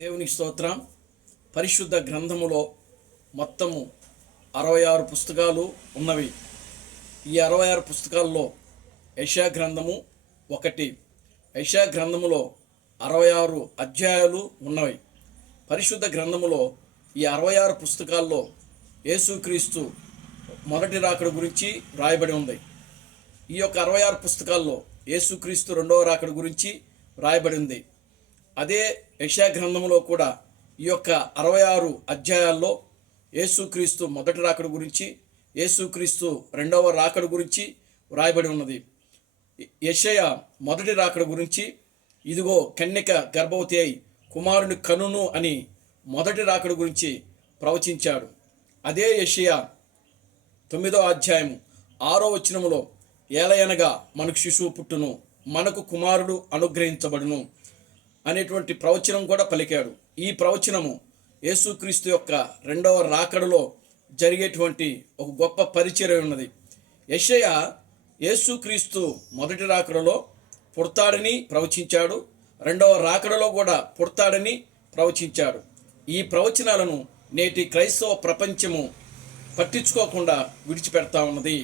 దేవునికి స్తోత్రం. పరిశుద్ధ గ్రంథములో మొత్తము 66 పుస్తకాలు ఉన్నవి. ఈ 66 పుస్తకాల్లో యెషయా గ్రంథము ఒకటి. యెషయా గ్రంథములో 66 అధ్యాయాలు ఉన్నవి. పరిశుద్ధ గ్రంథములో ఈ 66 పుస్తకాల్లో యేసుక్రీస్తు మొదటి రాకడ గురించి రాయబడి ఉంది. ఈ యొక్క 66 పుస్తకాల్లో యేసుక్రీస్తు రెండవ రాకడ గురించి రాయబడి ఉంది. అదే యెషయా గ్రంథంలో కూడా ఈ యొక్క 66 అధ్యాయాల్లో యేసుక్రీస్తు మొదటి రాకడ గురించి, యేసుక్రీస్తు రెండవ రాకడ గురించి వ్రాయబడి ఉన్నది. యెషయా మొదటి రాకడ గురించి, ఇదిగో కన్యక గర్భవతి అయి కుమారుని కనును అని మొదటి రాకడ గురించి ప్రవచించాడు. అదే యెషయా 9వ అధ్యాయం 6వ వచనములో ఏలయనగా మనకు శిశువు పుట్టును, మనకు కుమారుడు అనుగ్రహించబడును అనేటువంటి ప్రవచనం కూడా పలికాడు. ఈ ప్రవచనము యేసుక్రీస్తు యొక్క రెండవ రాకడలో జరిగేటువంటి ఒక గొప్ప పరిచర్య ఉన్నది. యెషయా యేసుక్రీస్తు మొదటి రాకడలో పుడతాడని ప్రవచించాడు, రెండవ రాకడలో కూడా పుడతాడని ప్రవచించాడు. ఈ ప్రవచనాలను నేటి క్రైస్తవ ప్రపంచము పట్టించుకోకుండా విడిచిపెడతా ఉన్నది.